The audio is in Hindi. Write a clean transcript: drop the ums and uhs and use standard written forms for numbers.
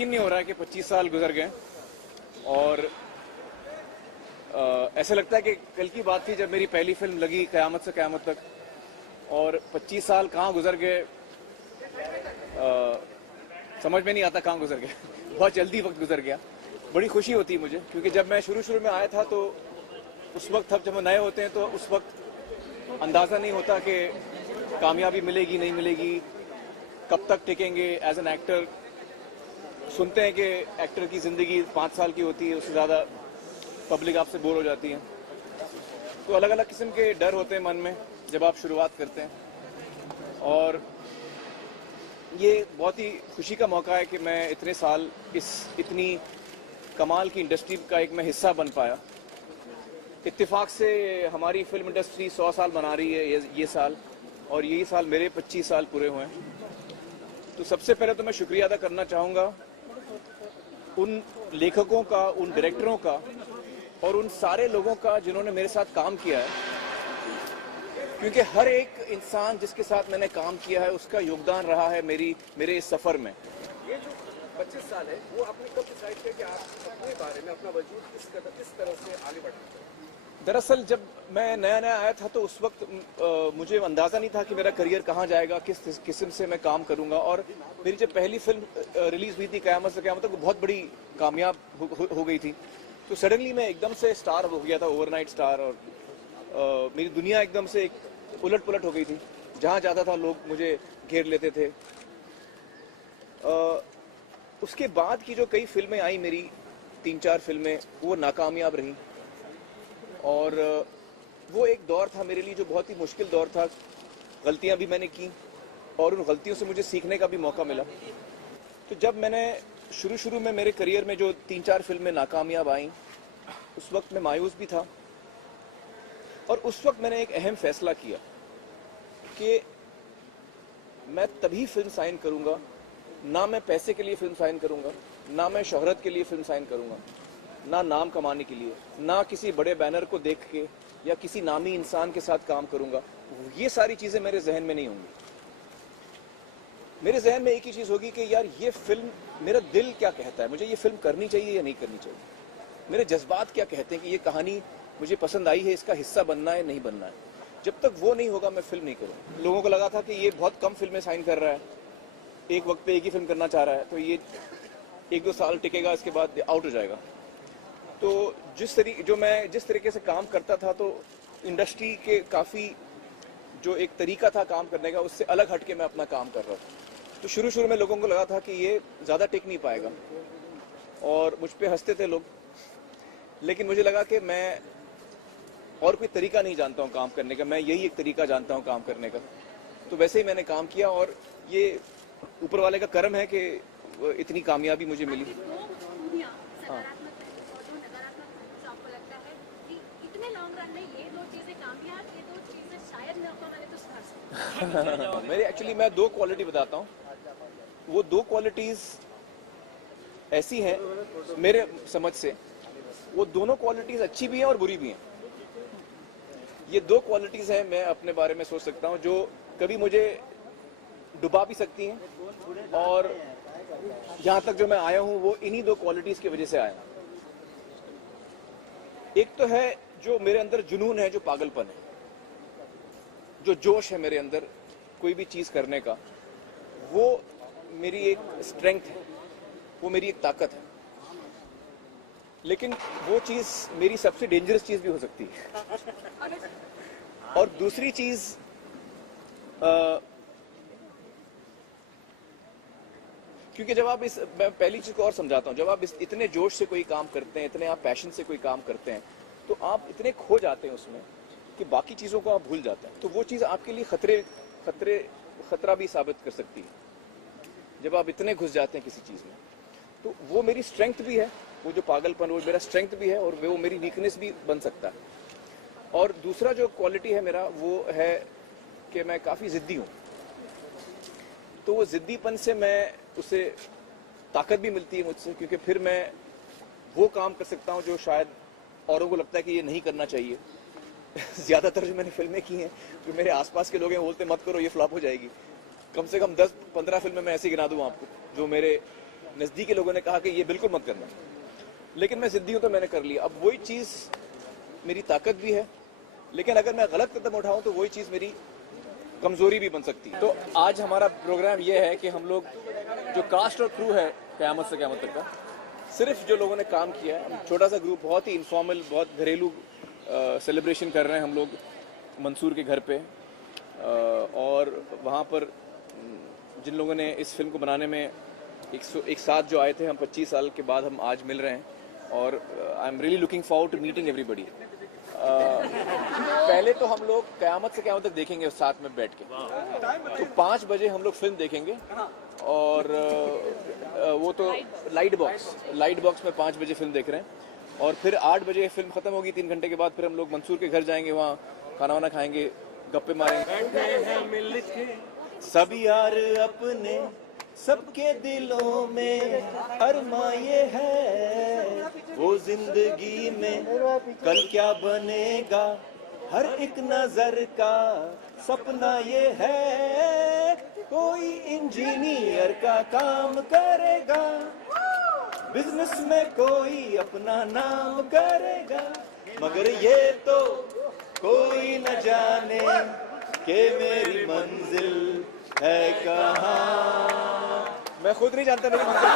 यकीन नहीं हो रहा है कि 25 साल गुजर गए और ऐसा लगता है कि कल की बात थी जब मेरी पहली फिल्म लगी क़यामत से क़यामत तक, और 25 साल कहाँ गुजर गए समझ में नहीं आता कहाँ गुजर गए। बहुत जल्दी वक्त गुजर गया। बड़ी खुशी होती है मुझे, क्योंकि जब मैं शुरू में आया था तो उस वक्त जब हम नए होते हैं तो उस वक्त अंदाज़ा नहीं होता कि कामयाबी मिलेगी नहीं मिलेगी, कब तक टिकेंगे एज एन एक्टर। सुनते हैं कि एक्टर की ज़िंदगी 5 साल की होती है, उससे ज़्यादा पब्लिक आपसे बोर हो जाती है। तो अलग अलग किस्म के डर होते हैं मन में जब आप शुरुआत करते हैं, और ये बहुत ही खुशी का मौका है कि मैं इतने साल इस इतनी कमाल की इंडस्ट्री का एक मैं हिस्सा बन पाया। इत्तेफाक से हमारी फिल्म इंडस्ट्री 100 साल मना रही है ये साल, और यही साल मेरे 25 साल पूरे हुए हैं। तो सबसे पहले तो मैं शुक्रिया अदा करना चाहूँगा उन लेखकों का, उन डायरेक्टरों का और उन सारे लोगों का जिन्होंने मेरे साथ काम किया है, क्योंकि हर एक इंसान जिसके साथ मैंने काम किया है उसका योगदान रहा है मेरे इस सफ़र में। ये जो 25 साल है वो आपने कब डिसाइड किया कि आप अपने बारे में अपना वजूद किस तरह से आगे बढ़ना चाहिए? दरअसल जब मैं नया आया था तो उस वक्त मुझे अंदाज़ा नहीं था कि मेरा करियर कहाँ जाएगा, किस किस्म से मैं काम करूँगा। और मेरी जब पहली फिल्म रिलीज़ हुई थी क़यामत से क़यामत तक, बहुत बड़ी कामयाब हो गई थी। तो सडनली मैं एकदम से स्टार हो गया था, ओवरनाइट स्टार, और मेरी दुनिया एकदम से एक उलट पुलट हो गई थी। जहाँ जाता था लोग मुझे घेर लेते थे। उसके बाद की जो कई फिल्में आई मेरी, 3-4 फिल्में, वो नाकामयाब रहीं, और वो एक दौर था मेरे लिए जो बहुत ही मुश्किल दौर था। गलतियां भी मैंने की और उन गलतियों से मुझे सीखने का भी मौका मिला। तो जब मैंने शुरू में मेरे करियर में जो 3-4 फिल्में नाकामयाब आईं, उस वक्त मैं मायूस भी था, और उस वक्त मैंने एक अहम फैसला किया कि मैं तभी फिल्म साइन करूंगा, ना मैं पैसे के लिए फिल्म साइन करूंगा, ना मैं शोहरत के लिए फिल्म साइन करूंगा, ना नाम कमाने के लिए, ना किसी बड़े बैनर को देख के या किसी नामी इंसान के साथ काम करूंगा। ये सारी चीज़ें मेरे जहन में नहीं होंगी। मेरे जहन में एक ही चीज़ होगी कि यार ये फिल्म, मेरा दिल क्या कहता है, मुझे ये फिल्म करनी चाहिए या नहीं करनी चाहिए, मेरे जज्बात क्या कहते हैं कि ये कहानी मुझे पसंद आई है, इसका हिस्सा बनना है नहीं बनना है। जब तक वो नहीं होगा मैं फिल्म नहीं करूँगा। लोगों को लगा था कि ये बहुत कम फिल्में साइन कर रहा है, एक वक्त पे एक ही फिल्म करना चाह रहा है, तो ये 1-2 साल टिकेगा, इसके बाद आउट हो जाएगा। तो जिस तरीके से काम करता था, तो इंडस्ट्री के काफ़ी जो एक तरीका था काम करने का, उससे अलग हट के मैं अपना काम कर रहा था। तो शुरू में लोगों को लगा था कि ये ज़्यादा टिक नहीं पाएगा, और मुझ पे हंसते थे लोग। लेकिन मुझे लगा कि मैं और कोई तरीका नहीं जानता हूँ काम करने का, मैं यही एक तरीका जानता हूँ काम करने का। तो वैसे ही मैंने काम किया, और ये ऊपर वाले का करम है कि इतनी कामयाबी मुझे मिली। हाँ। मेरे एक्चुअली मैं 2 क्वालिटी बताता हूँ। वो 2 क्वालिटीज़ ऐसी हैं मेरे समझ से, वो दोनों क्वालिटीज़ अच्छी भी हैं और बुरी भी हैं। ये 2 क्वालिटीज़ हैं, मैं अपने बारे में सोच सकता हूँ, जो कभी मुझे डुबा भी सकती हैं, और यहाँ तक जो मैं आया हूँ वो इन्हीं 2 क्वालिटीज़ की वजह से आया। एक तो है जो मेरे अंदर जुनून है, जो पागलपन है, जो जोश है मेरे अंदर कोई भी चीज़ करने का, वो मेरी एक स्ट्रेंथ है, वो मेरी एक ताकत है। लेकिन वो चीज़ मेरी सबसे डेंजरस चीज़ भी हो सकती है। और दूसरी चीज़, क्योंकि जब आप मैं पहली चीज़ को और समझाता हूँ, जब आप इतने जोश से कोई काम करते हैं, इतने आप पैशन से कोई काम करते हैं, तो आप इतने खो जाते हैं उसमें कि बाकी चीज़ों को आप भूल जाते हैं। तो वो चीज़ आपके लिए खतरा भी साबित कर सकती है जब आप इतने घुस जाते हैं किसी चीज़ में। तो वो मेरी स्ट्रेंथ भी है, वो जो पागलपन, वो मेरा स्ट्रेंथ भी है, और वो मेरी वीकनेस भी बन सकता है। और दूसरा जो क्वालिटी है मेरा, वो है कि मैं काफ़ी ज़िद्दी हूँ। तो वो ज़िद्दीपन से मैं उसे ताकत भी मिलती है मुझसे, क्योंकि फिर मैं वो काम कर सकता हूँ जो शायद औरों को लगता है कि ये नहीं करना चाहिए। ज़्यादातर जो मैंने फिल्में की हैं, जो मेरे आसपास के लोग हैं बोलते मत करो, ये फ्लॉप हो जाएगी। कम से कम 10-15 फिल्में मैं ऐसी गिना दूँ आपको जो मेरे नज़दीकी लोगों ने कहा कि ये बिल्कुल मत करना, लेकिन मैं ज़िद्दी हूँ तो मैंने कर लिया। अब वही चीज़ मेरी ताकत भी है, लेकिन अगर मैं गलत कदम उठाऊँ तो वही चीज़ मेरी कमज़ोरी भी बन सकती है। तो आज हमारा प्रोग्राम ये है कि हम लोग जो कास्ट और क्रू है क़यामत से क़यामत तक का, सिर्फ जो लोगों ने काम किया है, हम छोटा सा ग्रुप, बहुत ही इनफॉर्मल, बहुत घरेलू सेलिब्रेशन कर रहे हैं हम लोग मंसूर के घर पे। और वहाँ पर जिन लोगों ने इस फिल्म को बनाने में एक साथ जो आए थे, हम 25 साल के बाद हम आज मिल रहे हैं, और I am really looking forward to meeting everybody. पहले तो हम लोग क़यामत से क़यामत तक देखेंगे साथ में बैठ के, तो 5 बजे हम लोग फिल्म देखेंगे, और वो तो लाइट बॉक्स में 5 बजे फिल्म देख रहे हैं, और फिर 8 बजे फिल्म खत्म होगी, 3 घंटे के बाद फिर हम लोग मंसूर के घर जाएंगे, वहाँ खाना वाना खाएंगे, गप्पे मारेंगे। सब यार अपने सबके दिलों में अरमाए है, वो जिंदगी में कल क्या बनेगा, हर एक नजर का सपना ये है, कोई इंजीनियर का काम करेगा, बिजनेस में कोई अपना नाम करेगा, मगर ये तो कोई न जाने कि मेरी मंजिल है कहाँ। मैं खुद नहीं जानता मेरी मंजिल